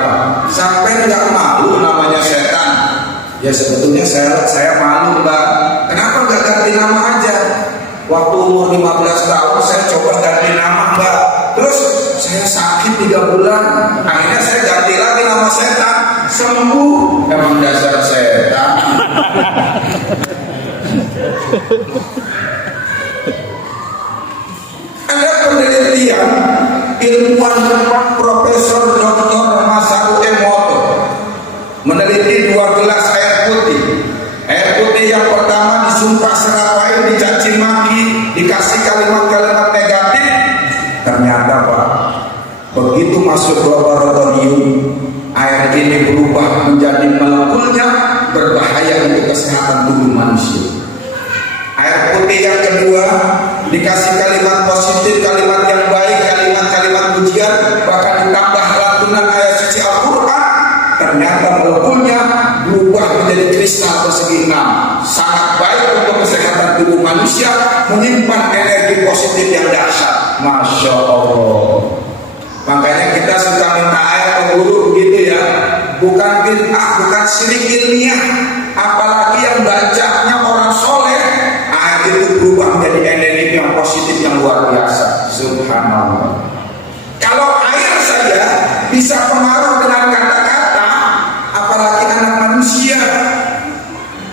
Kenapa? Sampai nggak malu namanya setan. Ya sebetulnya saya malu Mbak. Kenapa nggak ganti nama aja? Waktu umur 15 tahun saya coba ganti nama Mbak. Terus saya sakit 3 bulan. Akhirnya saya ganti lagi nama setan. Sembuh. Emang dasar setan. Ada penelitian ilmuwan Profesor Dr. Masaru Emoto meneliti 2 gelas air putih. Air putih yang pertama disumpah serapai, dicaci maki, dikasih kalimat-kalimat negatif. Ternyata Pak, begitu masuk ke laboratorium, air ini berubah menjadi molekulnya berbahaya untuk kesehatan tubuh manusia. Air putih yang kedua dikasih kalimat positif, kalimat yang baik, kalimat-kalimat pujian, bahkan ditambah lantunan ayat suci Al-Quran. Ternyata molekulnya berubah menjadi kristal persegi 6. Sangat baik untuk kesehatan tubuh manusia, menyimpan energi positif yang dahsyat. Masya Allah. Makanya kita suka minta air ke guru begitu ya. Bukan bid'ah, bukan syirik ilmiah. Apalagi yang bacanya orang soleh, air itu berubah menjadi energi yang positif yang luar biasa. Subhanallah. Kalau air saja bisa pengaruh dengan kata-kata, apalagi anak manusia.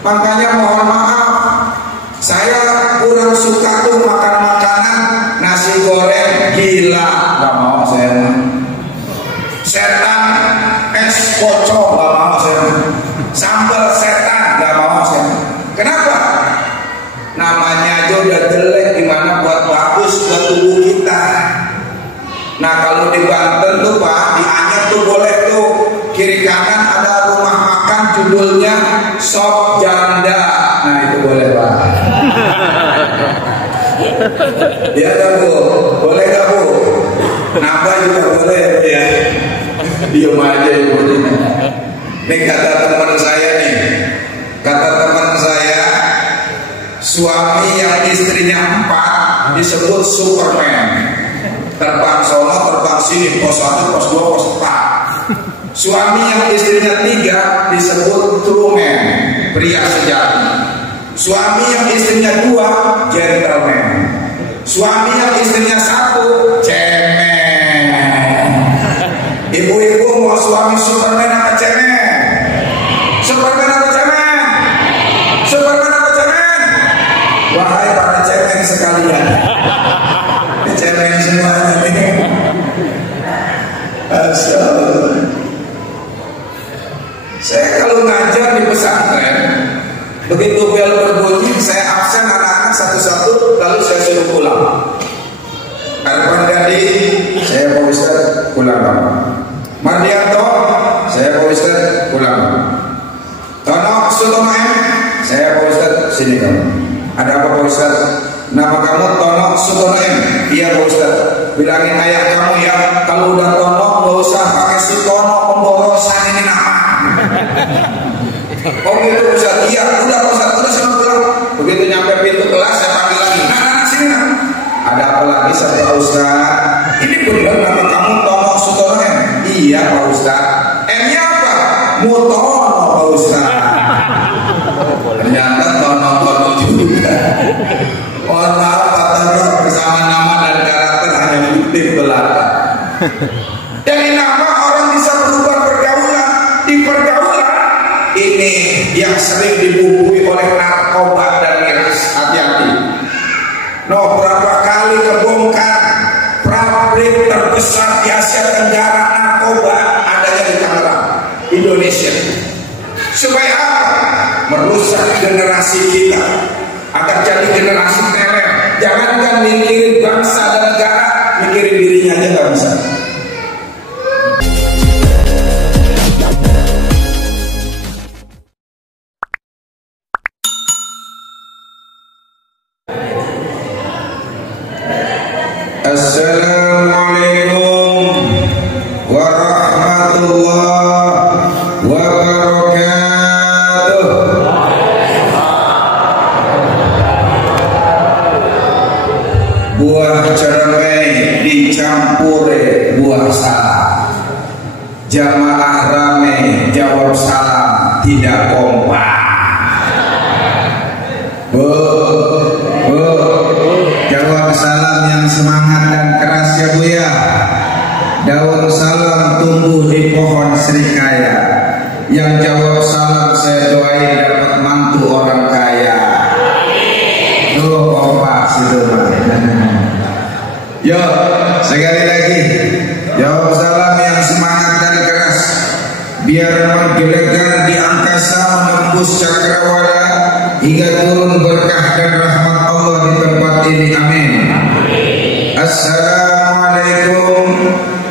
Makanya mohon maaf, saya kurang suka tuh makan makanan nasi goreng gila, nggak mau saya. Setan es pocong nggak mau saya. Sambal setan nggak mau saya. Kenapa? Namanya aja udah jelek, gimana buat bagus buat tubuh kita. Nah kalau di Banten tuh Pak, di Anyar tuh boleh tuh, kiri kanan ada rumah makan judulnya Sop Janda. Nah itu boleh Pak. Ya gak Bu? Boleh gak Bu? Nambah juga boleh ya. Diam aja Ibu. Ini kata teman saya nih. Kata teman saya, suami yang istrinya 4 disebut Superman. Terbang sono, terbang sini, pos 1, pos 2, pos 4. Suami yang istrinya 3 disebut Truman, pria sejati. Suami yang istrinya 2 gentleman. Suami yang istrinya 1 cemen. Ibu-ibu mau suami Superman apa cemen? Superman apa cemen? Superman apa cemen? Wahai para cemen sekalian, cemen semuanya ini. Saya kalau ngajar di pesantren, begitu bel berbunyi, saya absen anak-anak satu-satu, lalu saya suruh pulang. Arfan Dadi, saya Pak Ustaz, pulang. Mardianto, saya Pak Ustaz, pulang. Tono Sutomae, saya Pak Ustaz, sini kamu. Ada apa Pak Ustaz? Nama kamu Tono Sutomae. Iya Pak Ustaz. Bilangin ayah kamu ya, kalau udah Tono nggak usah pakai Sutono, pemborosan ini nama. Oh gitu Ustaz, iya udah Ustaz, udah sana pulang. Begitu nyampe pintu kelas saya panggil lagi, nah sini nah. Ada apa lagi sama Pak Ustaz? Ini benar nama kamu Tono Sutono M? Iya Pak Ustaz. M-nya apa? Mutono Pak Ustaz. Ternyata Tono juga. Mohon maaf Pak Tono, bersama nama dan karakter hanya kutip belaka. Dari nama orang bisa berubah pergaulan. Di pergaulan ini yang sering dibumbui oleh narkoba dan miras. Hati-hati. No, berapa kali kebongkar pabrik terbesar di Asia Tenggara narkoba adanya di Tangerang, Indonesia. Supaya apa? Merusak generasi kita agar jadi generasi teler. Jangankan mikirin bangsa dan negara, mikirin dirinya aja nggak bisa. Assalamualaikum warahmatullahi wabarakatuh. Buah cermai dicampur buah salak. Jamaah rame jawab salam tidak kompak. Jawab salam yang semangat dan keras ya Bu ya. Daun salam tumbuh di pohon serikaya. Yang jawab salam saya doain dapat mantu orang kaya. Tuh kompak situ Pak. Yo, sekali lagi jawab salam yang semangat dan keras, biar menggelegar di angkasa menembus cakrawala hingga turun berkah dan rahmat Allah di tempat ini. Amin. Assalamualaikum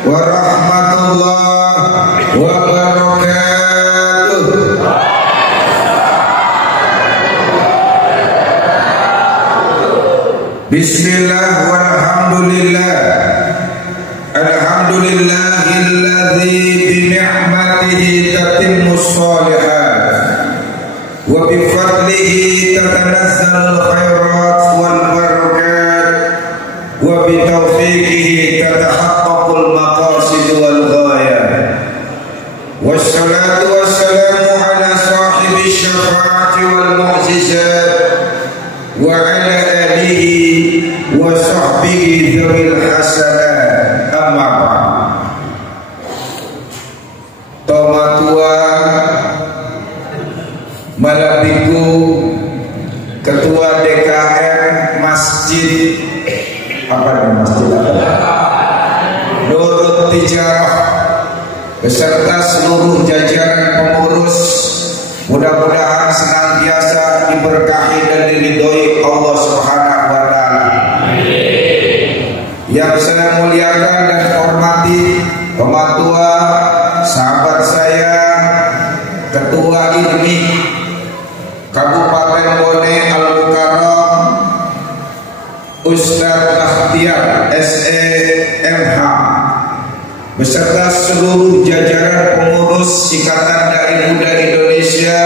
warahmatullahi wabarakatuh. Bismillah walhamdulillah. Alhamdulillahilladzi bi ni'matihi tatimmus shalihat wa bi fadlihi tatanazzalul khairat wal barakat wa bi taufiqihi tatahaqqaqul maqasid wal ghayat. Wassalatu wassalamu ala sahibi syafa'ati wal mu'jizat wa ala alihi wa sahbihi dzawil hasanat. Amma ba'd. Tomatua Malabiku Ketua DKM Masjid Nurut Tijarah beserta seluruh jajaran pengurus, mudah-mudahan senantiasa diberkahi dan diridhoi Allah Subhanahu wa taala. Yang saya muliakan dan hormati Pematua, sahabat saya, Ketua IDMI Kabupaten Bone Al-Mukarram, Ustadz Bakhtiar SEMH, beserta seluruh jajaran pengurus Ikatan Dai Muda Indonesia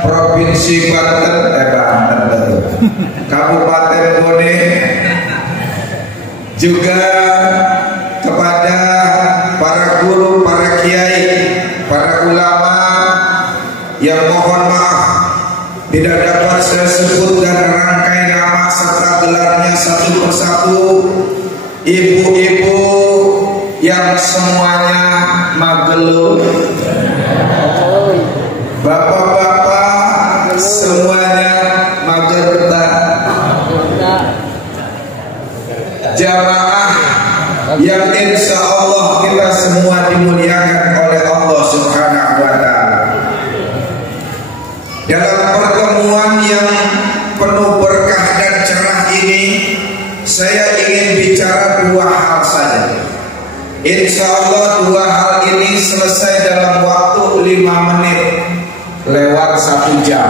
Provinsi Kabupaten Bone, juga kepada para guru, para kiai, para ulama yang mohon maaf tidak dapat saya sebut dan rangkai nama serta gelarnya satu persatu. Ibu-ibu yang semuanya magelut, bapak-bapak semuanya magerta, jamaah yang insya Allah kita semua dimuliakan oleh Allah Subhanahu wa ta'ala. Dalam pertemuan yang penuh berkah dan cerah ini, saya ingin bicara dua hal saja. Insya Allah dua hal ini selesai dalam waktu 5 menit lewat 1 jam.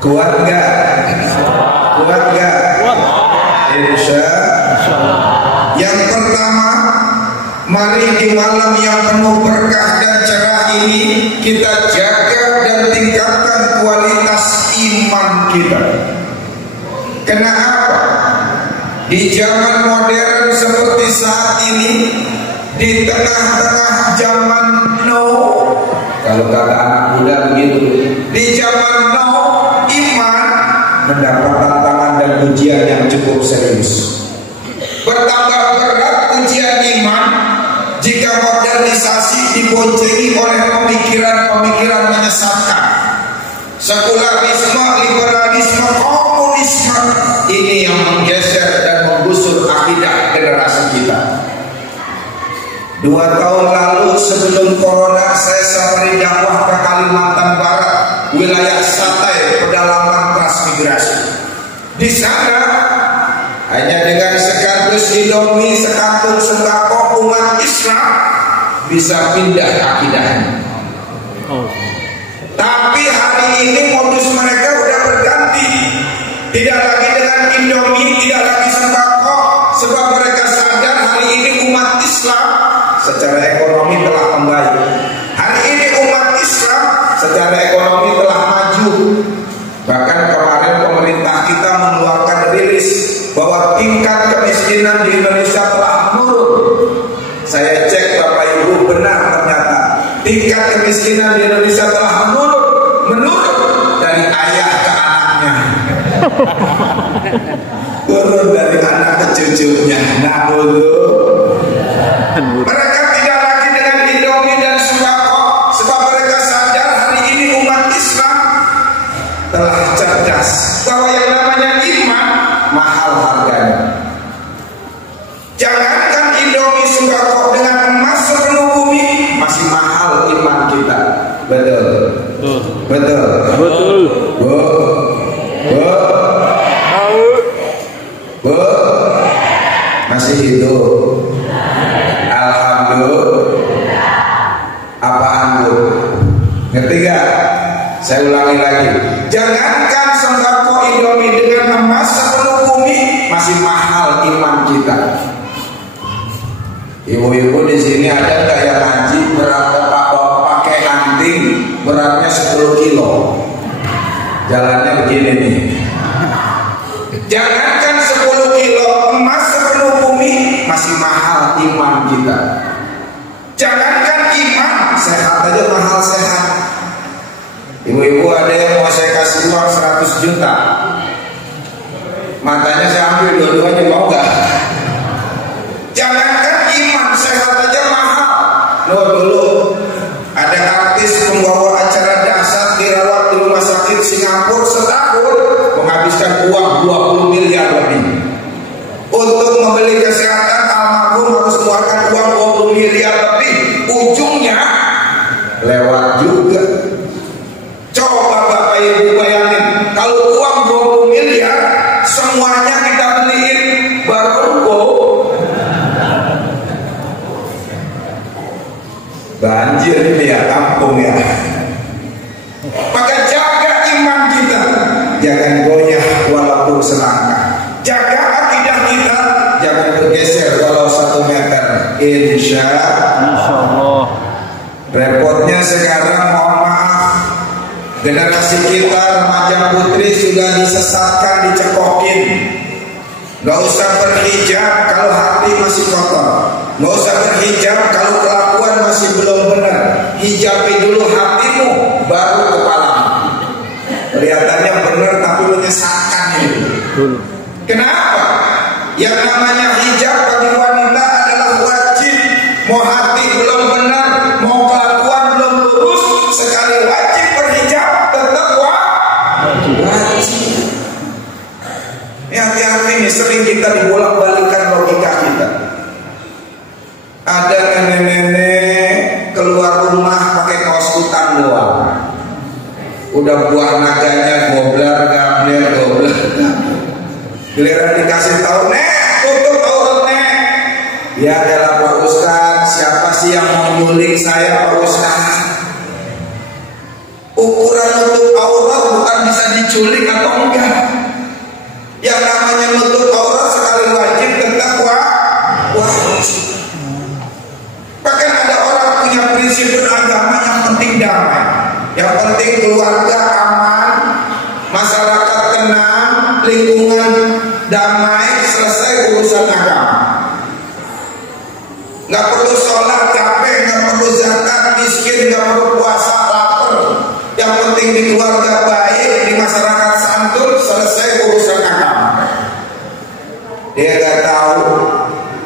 Kuat gak? Kuat gak? Insya Allah. Yang pertama, mari di malam yang penuh berkah dan cerah ini kita jaga dan tingkatkan kualitas iman kita. Kenapa? Di zaman modern seperti saat ini, di tengah-tengah zaman now, kalau kata anak muda begitu, di zaman now, iman mendapat tantangan dan ujian yang cukup serius. Bertambah berat ujian iman jika modernisasi diboncengi oleh pemikiran-pemikiran menyesatkan. Sekularisme, liberalisme, komunisme ini yang menggeser dan menggusur akidah generasi kita. 2 tahun lalu sebelum corona saya safari dakwah ke Kalimantan Barat, wilayah Satai, pedalaman transmigrasi. Di sana hanya dengan sekardus Indomie, sekantung sembako, umat Islam bisa pindah akidahnya. Tapi hari ini modus mereka udah berganti. Tidak lagi dengan Indomie, tidak lagi sembako, sebab mereka sadar hari ini umat Islam secara ekonomi telah membaik. Hari ini umat Islam secara ekonomi telah maju. Bahkan kemarin pemerintah kita mengeluarkan rilis bahwa tingkat kemiskinan di Indonesia telah menurun Saya cek Bapak Ibu, benar ternyata tingkat kemiskinan di Indonesia telah menurun dari ayah ke anaknya, turun dari anak ke cucunya. Nah, mereka tidak lagi dengan Indomie dan sembako, sebab mereka sadar hari ini umat Islam telah cerdas bahwa yang namanya iman mahal harganya. Jangankan Indomie sembako, dengan emas sepenuh bumi masih mahal iman kita. Betul. Betul. Betul. Bu, masih hidup. Alhamdulillah. Apaan bu? Ngerti gak? Saya ulangi lagi. Jangankan sembako Indomie dengan emas sepenuh bumi masih mahal iman kita. Ibu-ibu di sini ada nggak yang ngaji pakai anting beratnya 10 kilo? Jalannya begini nih. Jangankan 10 kilo emas sepenuh bumi masih mahal iman kita. Jangankan iman, sehat aja mahal sehat. Ibu-ibu ada yang mau saya kasih uang 100 juta, matanya saya ambil dua-duanya, mau gak? Jangankan iman, sehat aja mahal. Loh, dulu ada artis pembawa acara dahsyat dirawat di rumah sakit Singapura setahun, menghabiskan uang 20 miliar lebih. Untuk membeli kesehatan, almarhum harus mengeluarkan uang 20 miliar lebih. Ujungnya lewat juga. Coba Bapak Ibu bayangin, kalau uang 20 miliar semuanya kita beliin baroko, banjir ini ya, kampung ya. Maka jaga iman kita, jangan goyah walaupun selangkah. Jaga akidah kita, jangan bergeser walau 1 meter. Insya Allah. Repotnya sekarang, mohon maaf, generasi kita remaja putri sudah disesatkan, dicekokin. Gak usah berhijab kalau hati masih kotor. Gak usah berhijab kalau kelakuan masih belum benar. Hijabi dulu hatimu, baru kepalamu. Kelihatannya benar tapi menyesatkan itu. Kenapa? Yang namanya hijab bagi wanita adalah wajib. Mau hati belum benar, mau kelakuan belum lurus, sekali wajib berhijab tetap wajib. Hati-hati nih, sering kita dibolak-balikan logika kita. Ada nenek-nenek keluar rumah pakai kaos kutang doang, udah buah naganya goblar gabler. Giliran dikasih tahu, nek tutup aurat nek. Ya adalah Pak Ustadz, siapa sih yang mau nyulik saya Pak Ustadz? Ukuran nutup aurat bukan bisa diculik atau enggak. Yang namanya nutup aurat sekali wajib tetap wajib. Bahkan ada orang punya prinsip beragama yang penting damai, yang penting keluarga aman, masyarakat tenang, lingkungan damai, selesai urusan agama. Nggak perlu sholat capek, nggak perlu zakat miskin, nggak perlu puasa lapar. Yang penting di keluarga baik, di masyarakat santun, selesai urusan agama. Dia nggak tahu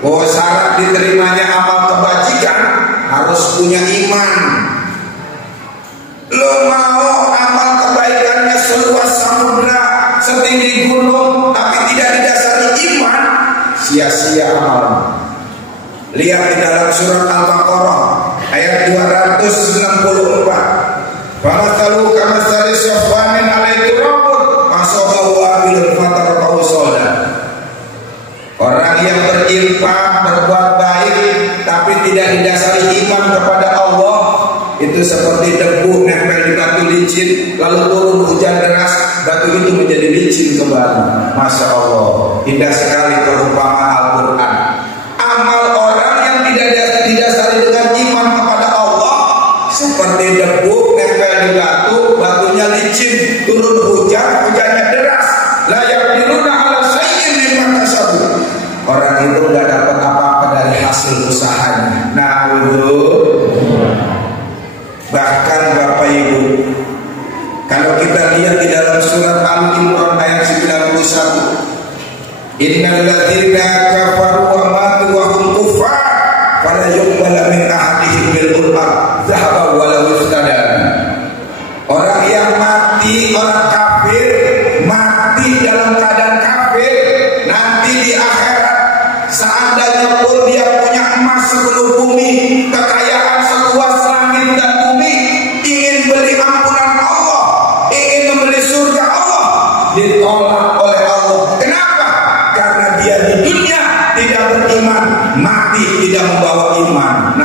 bahwa syarat diterimanya amal kebajikan harus punya iman. Lo mau amal kebaikannya seluas samudra, setinggi gunung, tapi tidak didasari iman, sia-sia amal. Lihat di dalam surat Al-Baqarah ayat 264. Famathalu kamathali safwanin alaihi rabbun asabahu abilul fatar qausola. Orang yang berinfak, berbuat baik tapi tidak didasari iman kepada Allah, itu seperti debu nempel di batu licin, lalu turun hujan deras, batu itu menjadi licin kembali. Masya Allah, indah sekali perumpamaan Al-Quran. Amal orang yang tidak didasari dengan iman kepada Allah seperti debu nempel di batu, batunya licin, turun hujan, hujannya deras. La yaqdiruna ala syai'in mimma kasabu. Orang itu nggak dapat apa-apa dari hasil usahanya. Bahkan Bapak Ibu, kalau kita lihat di dalam surat Al-Imran ayat 91, innal ladzina kafaru wa matu wa hum kuffar fala yuqbala min ahadihim mil'ul ardh dhahaban walau iftada. Orang yang mati, orang kafir mati dalam keadaan kafir, nanti di akhirat seandainya pun dia punya emas sepenuh bumi, kekayaan seluas langit dan bumi, ingin beli ampunan Allah, ingin membeli surga Allah, ditolak oleh Allah. Kenapa? Karena dia di dunia tidak beriman, mati tidak membawa iman.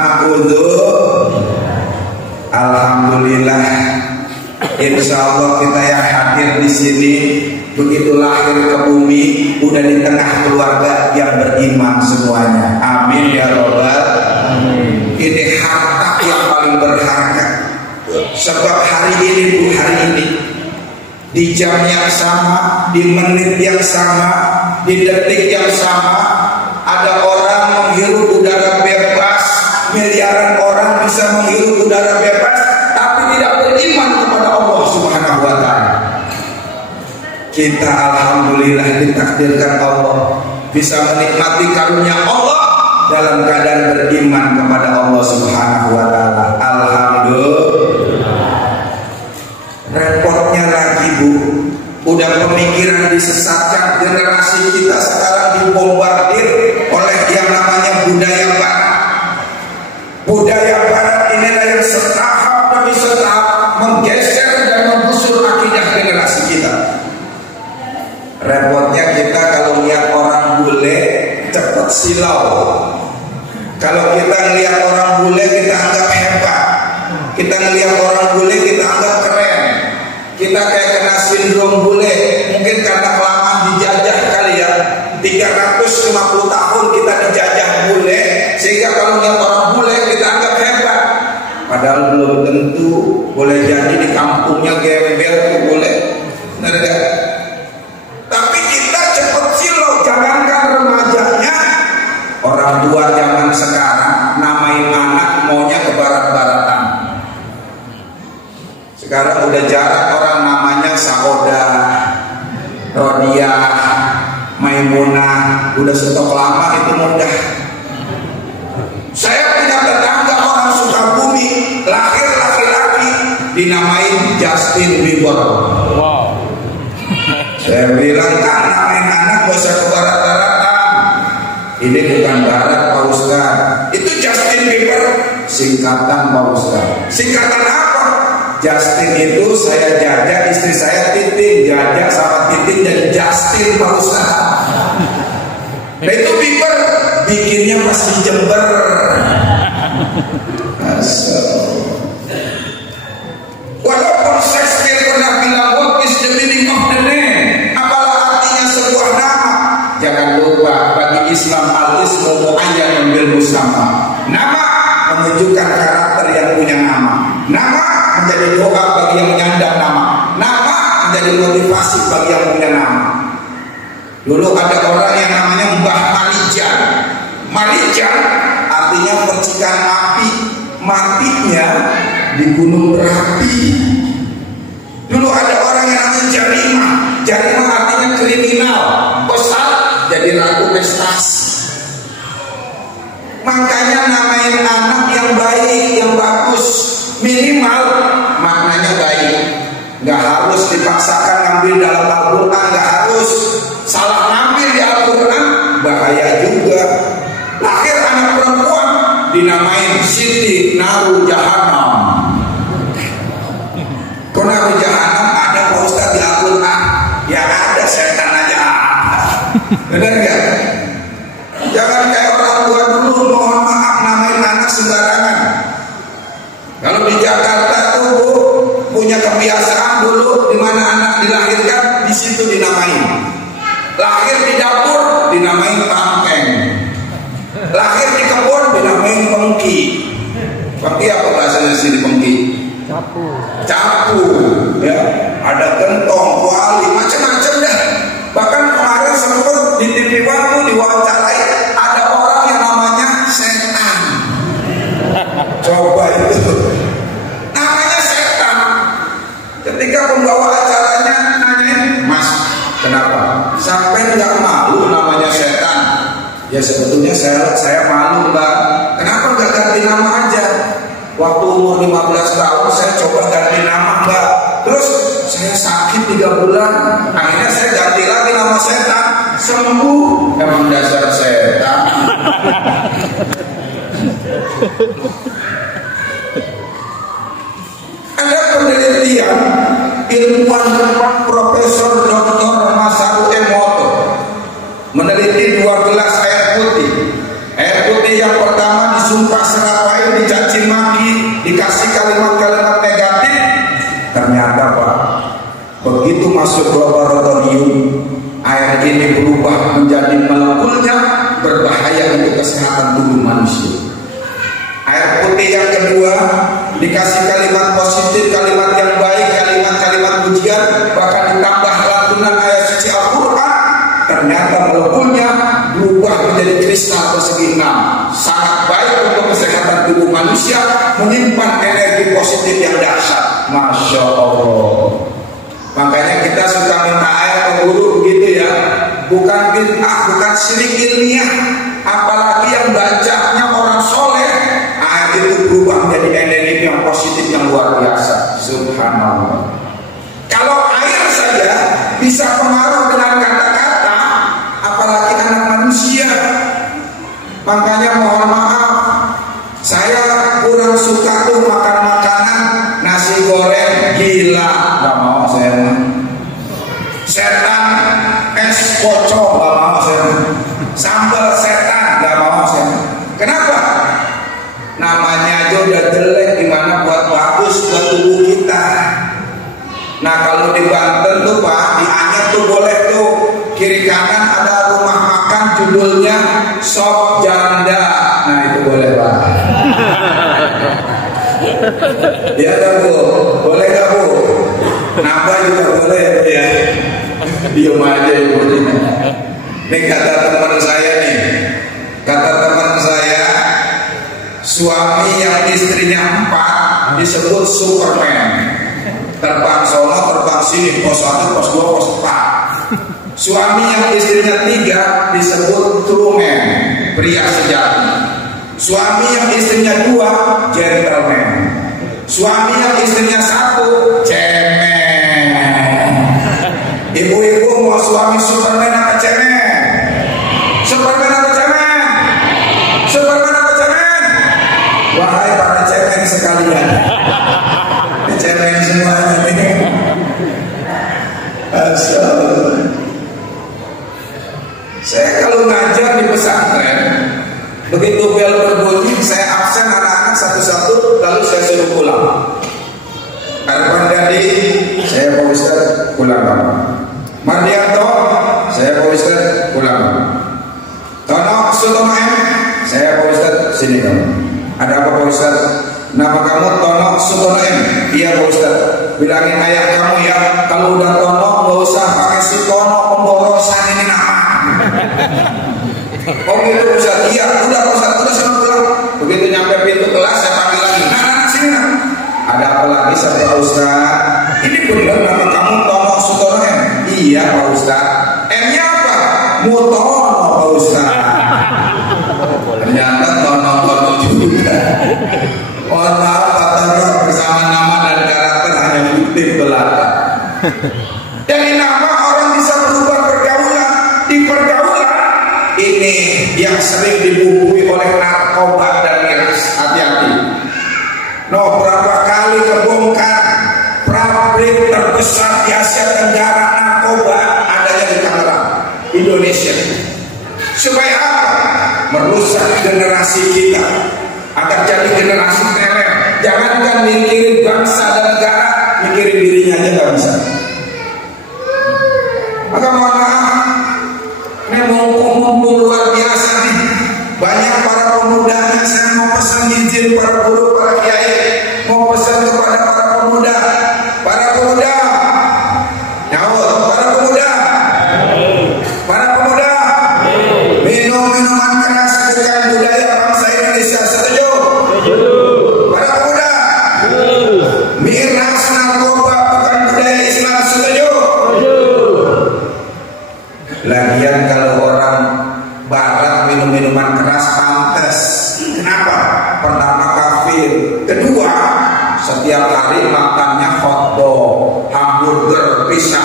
Alhamdulillah, insya Allah kita yang hadir di sini begitu lahir ke bumi udah di tengah keluarga yang beriman semuanya. Amin ya robbal. Ini harta yang paling berharga. Sebab hari ini di jam yang sama, di menit yang sama, di detik yang sama, ada orang menghirup udara bebas. Miliaran orang bisa menghirup udara bebas, tapi tidak beriman kepada Allah Subhanahu wa Ta'ala. Kita alhamdulillah ditakdirkan Allah bisa menikmati karunia Allah dalam keadaan beriman kepada Allah Subhanahu wa Ta'ala. Alhamdulillah. Repotnya lagi Bu, udah pemikiran disesatkan, generasi kita sekarang dibombardir oleh yang namanya budaya barat. Budaya barat inilah yang setahap demi setahap menggeser dan menggusur akidah generasi kita. Repotnya kita kalau lihat orang bule cepat silau. Kalau kita ngelihat orang bule kita anggap hebat. Kita ngelihat orang bule kita anggap keren. Kita kayak kena sindrom bule. Mungkin karena kelamaan dijajah kali ya. 350 tahun kita dijajah bule, sehingga kalau ngelihat orang bule kita anggap hebat. Padahal belum tentu. Boleh jadi di kampungnya gembel tuh bule. Benar gak? Tapi kita cepat silau. Jangankan remajanya, orang tua zaman sekarang namain anak maunya ke barat-baratan. Sekarang udah jarang orang namanya Sahoda, Rodia, Maimunah. Udah stok lama itu mudah. Saya punya tetangga orang Sukabumi, lahir laki-laki dinamain Justin Bieber. Wow. Saya bilang kan namain anak gak usah ke barat-baratan. Ini bukan barat Pak Ustaz. Itu Justin Bieber singkatan Pak Ustaz. Singkatan apa? Justin itu saya jajah, istri saya Titin. Jajah sama Titin dan Justin Pak Ustaz. Nah itu Bieber bikinnya pas di Jember. Walaupun Shakespeare pernah bilang what is the meaning of the name, apalah artinya sebuah nama. Jangan lupa bagi Islam al-ismu mu'ayyanun bil musamma. Nama menunjukkan karakter yang punya nama. Nama menjadi doa bagi yang menyandang nama. Nama menjadi motivasi bagi yang punya nama. Dulu ada orang yang namanya Mbah Marijan. Marijan artinya percikan api, matinya di gunung berapi. Dulu ada orang yang namanya Jarimah. Jarimah artinya kriminal, besar jadi ratu prestasi. Makanya namain anak yang baik, yang bagus, minimal maknanya baik. Gak harus dipaksakan ngambil dalam Al-Quran, gak harus. Salah ngambil di Al-Quran bahaya juga. Lahir anak perempuan dinamain Siti Naru Jahannam. Kok Naru Jahannam ada Pak Ustaz di Al-Quran? Ya ada, setan aja. Benar gak? Jangan kayak orang tua dulu, mohon maaf namain anak sembarangan. Kalau di Jakarta tuh Bu, punya kebiasaan dulu di mana anak dilahirkan di situ dinamain. Lahir di dapur dinamain panteng. Lahir di kebun dinamain pengki. Pengki apa bahasanya sini pengki? Capu. Capu. Ya, ada gentong, kuali, macam-macam dah. Bahkan kemarin sempat di TV One tuh diwawancarai ada orang yang namanya setan. Ya sebetulnya saya malu Mbak, kenapa nggak ganti nama aja? Waktu umur 15 tahun saya coba ganti nama Mbak, terus saya sakit 3 bulan, akhirnya saya ganti lagi nama setan, sembuh. Emang dasar setan. Ada penelitian ilmuwan Profesor Dr. Masaru Emoto meneliti 2 gelas air putih. Air putih yang pertama disumpah serapai, dicaci maki, dikasih kalimat-kalimat negatif. Ternyata Pak, begitu masuk ke laboratorium, air ini berubah menjadi molekulnya berbahaya untuk kesehatan tubuh manusia. Air putih yang kedua dikasih kalimat positif, kalimat yang baik, kalimat-kalimat pujian, bahkan ditambah lantunan ayat suci Al-Quran. Ternyata molekulnya berubah menjadi kristal persegi 6, sangat baik untuk kesehatan tubuh manusia, menyimpan energi positif yang dahsyat. Masya Allah. Makanya kita suka minta air ke guru begitu ya, bukan bid'ah, bukan syirik ilmiah, apalagi yang bacanya orang soleh, air itu berubah menjadi energi yang positif yang luar biasa. Subhanallah. Kalau air saja bisa pengaruh dengan kata-kata, apalagi anak manusia. Makanya mohon maaf, saya kurang suka tuh makan makanan nasi goreng gila, gak mau saya. Setan es pocong gak mau saya. Sambal setan gak mau saya. Kenapa? Namanya aja udah jelek, gimana buat bagus buat tubuh kita. Nah kalau di Banten tuh Pak, di Anyar tuh boleh tuh, kiri kanan ada rumah makan judulnya Sop Janda. Nah itu boleh Pak. Ya gak Bu? Boleh gak Bu? Nambah juga boleh ya. Diam aja Ibu. Ini kata teman saya nih, kata teman saya, suami yang istrinya 4 disebut Superman. Terbang sono, terbang sini, pos 1, pos 2, pos 4. Suami yang istrinya 3 disebut Truman, pria sejati. Suami yang istrinya 2 gentleman. Suami yang istrinya 1 cemen. Ibu-ibu mau suami Superman apa cemen? Superman apa cemen? Superman apa cemen? Wahai para cemen sekalian, cemen semuanya ini. Saya kalau ngajar di pesantren, begitu bel berbunyi, saya absen anak-anak satu-satu, lalu saya suruh pulang. Arfan Dadi, saya Pak Ustaz, pulang. Mardianto, saya Pak Ustaz, pulang. Tono Sutono M, saya Pak Ustaz, sini kamu. Ada apa Pak Ustaz? Nama kamu Tono Sutono M. Iya Pak Ustaz. Bilangin ayah kamu ya, kalau udah Tono nggak usah pakai Sutono, pemborosan ini nama. Oh gitu Ustaz, iya udah Ustaz, udah sana pulang. Begitu nyampe pintu kelas saya panggil lagi, nah sini nah. Ada apa lagi sama Pak Ustaz? Ini benar nama kamu Tono Sutono M? Iya Pak Ustaz. M-nya apa? Mutono Pak Ustaz. Ternyata Tono juga. Mohon maaf Pak Tono, bersama nama dan karakter hanya fiktif belaka. Dari nama orang bisa berubah pergaulan. Di pergaulan ini yang sering dibumbui oleh narkoba dan miras. Hati-hati. No, berapa kali kebongkar pabrik terbesar di Asia Tenggara narkoba adanya di Tangerang, Indonesia. Supaya apa? Merusak generasi kita agar jadi generasi teler. Jangankan mikirin bangsa dan negara, mikirin dirinya aja nggak bisa. Maka mohon maaf, ini mumpung luar biasa nih. Banyak para pemudanya, saya mau pesan izin para guru, para kiai, mau pesan kepada para pemuda, nyaut, para pemuda, minum minuman keras bukan budaya bangsa Indonesia, setuju? Para pemuda, miras narkoba bukan budaya Islam, setuju? Lagian kalau orang Barat minum kafir. Kedua, setiap hari makannya hotdog, hamburger, pizza.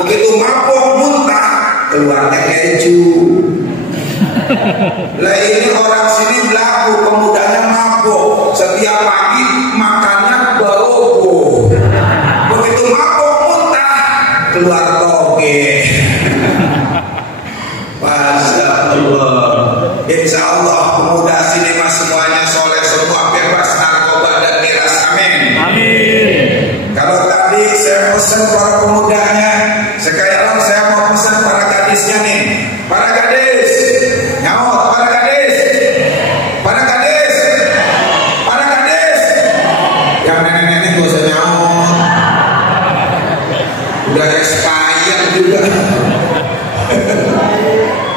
Begitu mabok muntah, keluarnya keju. Lah ini orang sini belagu, pemudanya mabok, setiap pagi makannya barogo. Begitu mabok muntah, keluar toge. Masya Allah. Insya Allah pemuda sini mas semuanya soleh semua, bebas narkoba dan miras. Amin. Amin. Kalau tadi saya pesan para pemudanya, sekarang saya mau pesan para gadisnya nih. Para gadis, nyaut, para gadis, para gadis, para gadis. Yang nenek-nenek gak usah nyaut, udah expired juga.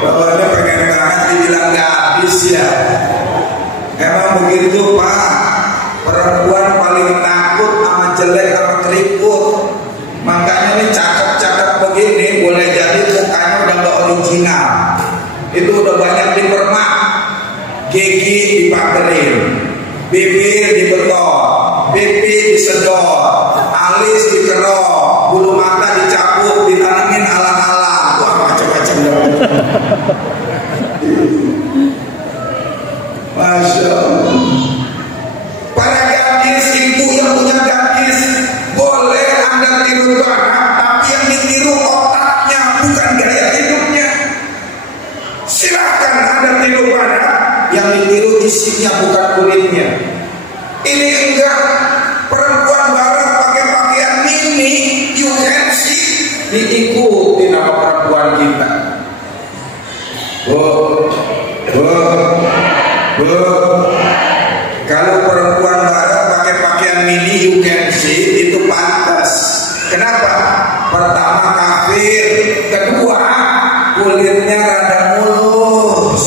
Bapaknya pengen banget dibilang gadis ya. Emang begitu Pak. Perempuan paling takut sama jelek sama keriput. Makanya ini cakep-cakep begini boleh jadi mukanya udah gak original. Itu udah banyak dipermak. Gigi dipakerin, bibir dibetot, pipi disedot, alis dikerok, bulu mata dicabut, ditanamin alang-alang. Wah macam-macam. Masya Allah. Para gadis, ibu yang punya gadis, boleh Anda tiru barat, tapi yang ditiru otaknya, bukan gaya hidupnya. Silahkan Anda tiru barat, yang ditiru isinya bukan kulitnya. Ini enggak, perempuan barat pakai pakaian mini, you can see, diikuti nama perempuan kita. Kalau perempuan barat pakai pakaian mini you can see, itu pantas. Kenapa? Pertama kafir, kedua kulitnya rada mulus.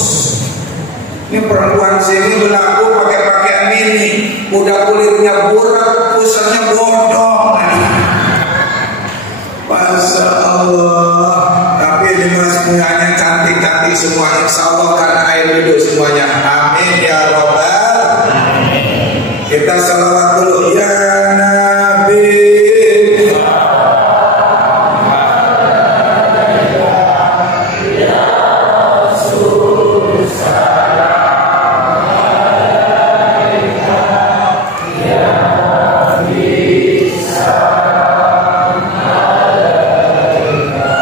Ini perempuan sini berlaku pakai pakaian mini, udah kulitnya burak, pusatnya bodong. Masya Allah. Tapi ini mas bunganya cantik-cantik semua, insya Allah karena air hidup semuanya. Amin ya Rabbal. Kita salawat dulu ya Nabi. Ya Rasul salam alaika, ya Nabi salam alaika,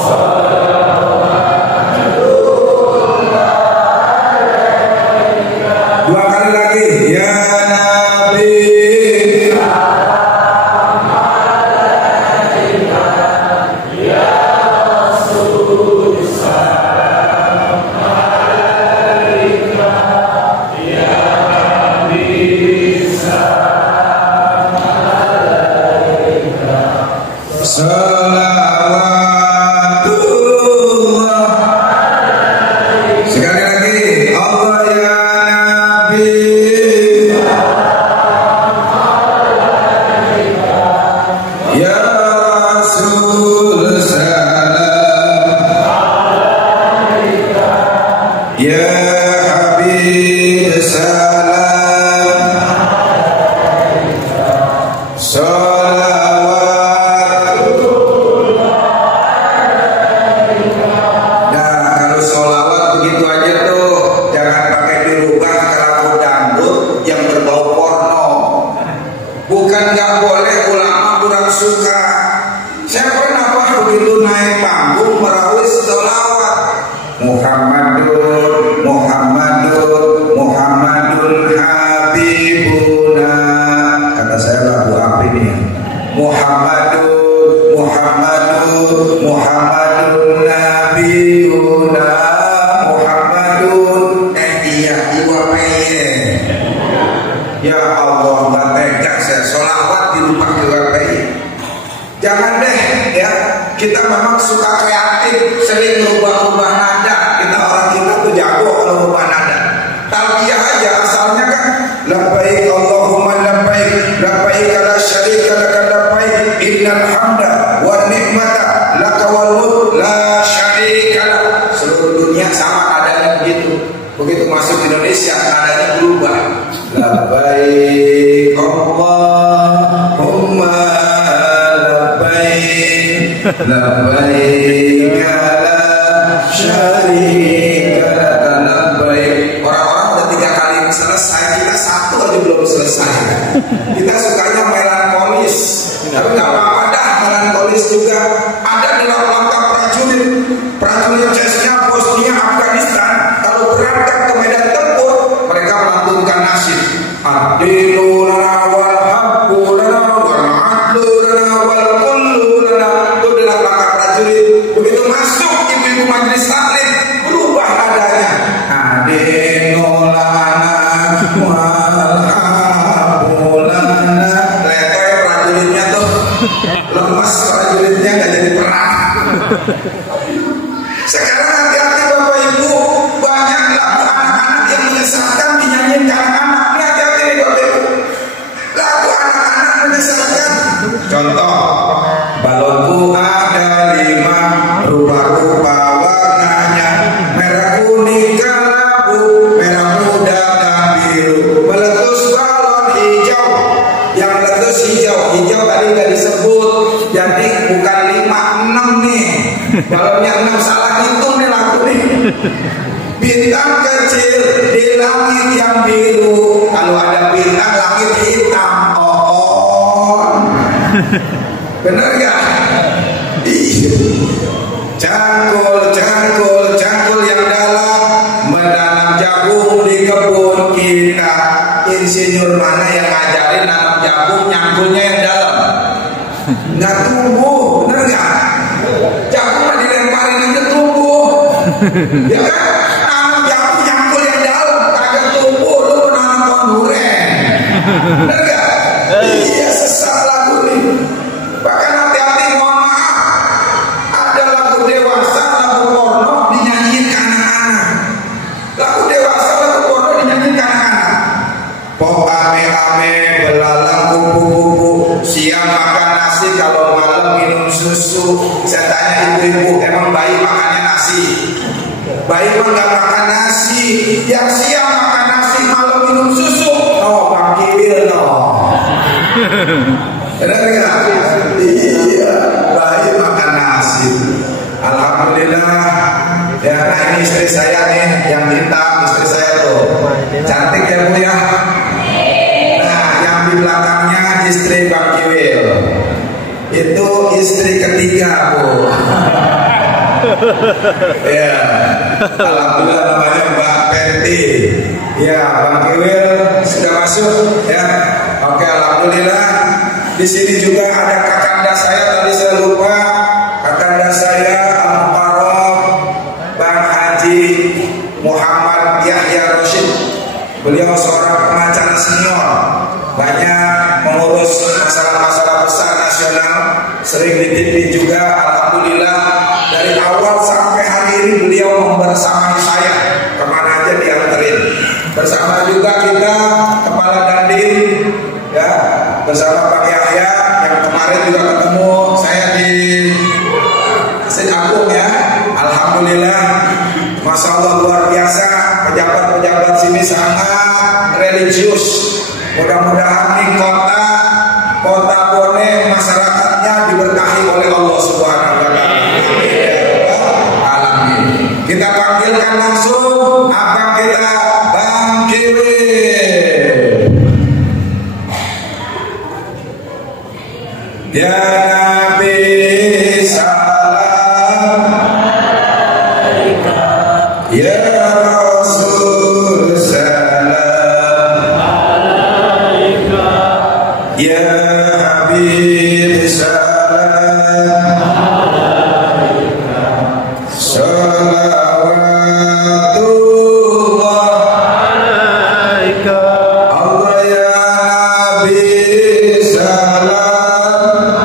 salawatullah alaika. Dua kali lagi ya Nabi salam alaika, ya Rasul salam alaika, ya Nabi salam alaika, salawatullah. Sekali lagi Allah ya Nabi ya Rasul salam ya Habib salam salawatullah. Nah kalau sholawat begitu aja tuh, jangan pakai dirubah ke lagu dangdut yang berbau porno. Bukan nggak boleh, ulama kurang suka. Saya pernah Pak begitu naik panggung merawis sholawat Muhammadun Muhammadun Muhammadun Habibuna. Kata saya lagu apa ini? Muhammadun Muhammadun Muhammadun Nabiuna Muhammadun. Iya iwa peye. Ya Allah nggak tega saya sholawat di rumah iwa peye. Jangan deh ya, kita memang suka kreatif, sering merubah-ubah nada. Kita orang kita tuh jago kalau merubah nada. Talbiyah aja asalnya kan labbaik Allahumma labbaik, labbaik la syarika laka labbaik, innal hamda wan ni'mata laka wal mulk la syarika lak. Seluruh dunia sama adanya begitu. Begitu masuk Indonesia adanya berubah. Labbaik labbaik la syarika lak labbaik. Orang-orang udah 3 kali selesai, kita 1 aja belum selesai. Kita sukanya melankolis, tapi nggak apa-apa dah melankolis juga. Ada dalam langkah prajurit Chechnya, Bosnia, Afghanistan, kalau berangkat ke medan tempur, mereka melantunkan nasib ad-dinu lana wal haqqu lana wal adlu lana wal kullu lana. Itu dalam langkah prajurit. Begitu masuk ibu-ibu majelis taklim, berubah adanya ad-dinu lana wal haqqu lana. Letoy prajuritnya tuh lemas, prajuritnya nggak jadi perang. Sekarang hati-hati Bapak Ibu, banyak lagu anak-anak yang menyesatkan dinyanyiin ke anak-anak. Ini hati-hati nih Bapak Ibu, lagu anak-anak menyesatkan. Contoh, balonku ada 5, rupa-rupa warnanya, merah kuning kelabu, merah muda dan biru, meletus balon hijau. Yang meletus hijau tadi udah disebut, jadi bukan 5, 6 nih. Balonnya 6, salah hitung nih lagu nih. Bintang kecil di langit yang biru, kalau ada bintang langit hitam. Bener gak? Cangkul yang dalam menanam jagung di kebun kita. Insinyur mana yang ngajarin nanam jagung nyangkulnya yang dalam? Nggak tumbuh, bener gak? Jagung mah dilemparin aja tumbuh. Ya kan? Nanam jagung nyangkul yang dalam kagak tumbuh, lu menanam pohon durian. Bener gak? Iya, sesat lagu nih. Bahkan hati-hati, mohon maaf, ada lagu dewasa, lagu porno dinyanyiin ke anak-anak. Lagu dewasa, lagu porno dinyanyiin ke anak-anak. Pok ame-ame belalang kupu-kupu, siang makan nasi, kalau malam minum susu. Saya tanya ibu-ibu, emang bayi makannya nasi? Bayi mah nggak makan nasi. Yang siang makan nasi, malam minum susu. Oh, Bang Kiwil no. Benar nggak? Iya, bayi makan nasi. Alhamdulillah. Ya, nah ini istri saya nih, yang hitam, istri saya tuh cantik ya Bu ya. Nah, yang di belakangnya istri Bang Kiwil. Itu istri ketiga Bu. Ya, alhamdulillah namanya Mbak Penti. Ya, Bang Kiwil sudah masuk ya. Oke, alhamdulillah. Di sini juga ada kakanda saya, tadi saya lupa. Kakanda saya Al-Mukarram Bang Haji Muhammad Yahya Rashid. Beliau seorang pengacara senior, banyak mengurus masalah-masalah besar nasional, sering di TV juga. Alhamdulillah, dari awal sampai hari ini beliau membersamai saya, kemana aja dianterin. Bersama juga kita Kepala Dandim ya, bersama Pak Yahya yang kemarin juga ketemu saya di Masjid Agung ya. Alhamdulillah, Masya Allah luar biasa, pejabat-pejabat sini sangat religius. Mudah-mudahan nih kota Bone masyarakatnya diberkahi oleh Allah Subhanahu wa Ta'ala. Amin. Kita panggilkan langsung abang kita Bang Kiwil. Ya Nabi salam, ya Rasul salam, ya Habib salam, salawatullah alaika. Allah ya Nabi salam,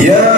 ya